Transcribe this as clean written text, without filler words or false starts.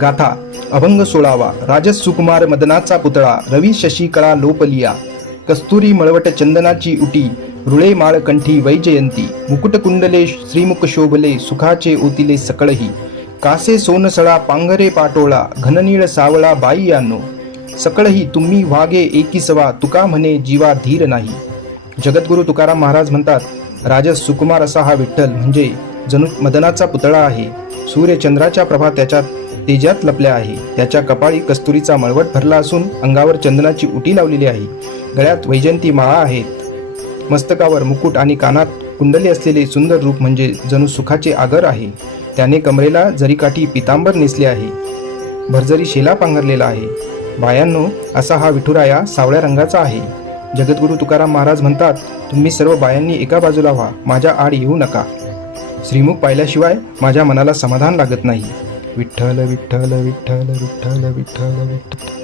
गाथा अभंग 16वा. राजस सुकुमार मदनाचा पुतळा, रवी शशी कळा लोपलिया, कस्तुरी मळवट चंदनाची उटी, रुळे माळ कंठी वैजयंती, मुकुट कुंडले श्रीमुख शोभले, सुखाचे ओतिले सकळही, कासे सोनसळा पांघरे पाटोळा, घननीळ सावळा बाई यानो, सकळही तुम्ही वागे एकीसवा, तुका म्हणे जीवा धीर नाही. जगद्गुरु तुकाराम महाराज म्हणतात, राजस सुकुमार असा हा विठ्ठल म्हणजे जणू मदनाचा पुतळा आहे. सूर्यचंद्राच्या प्रभा त्याच्या तेजात लपल्या आहे. त्याच्या कपाळी कस्तुरीचा मळवट भरला असून अंगावर चंदनाची उटी लावलेली आहे. गळ्यात वैजयंती माळा आहेत. मस्तकावर मुकुट आणि कानात कुंडले असलेले सुंदर रूप म्हणजे जणू सुखाचे आगर आहे. त्याने कमरेला जरीकाठी पितांबर नेसले आहे. भरजरी शेला पांघरलेला आहे. बायांनो, असा हा विठुराया सावळ्या रंगाचा आहे. जगद्गुरु तुकाराम महाराज म्हणतात, तुम्ही सर्व बायांनी एका बाजूला व्हा, माझ्या आड येऊ नका. श्रीमुख पाहिल्याशिवाय माझ्या मनाला समाधान लागत नाही. विठ्ठल विठ्ठल विठ्ठल विठ्ठल विठ्ठल विठ्ठल.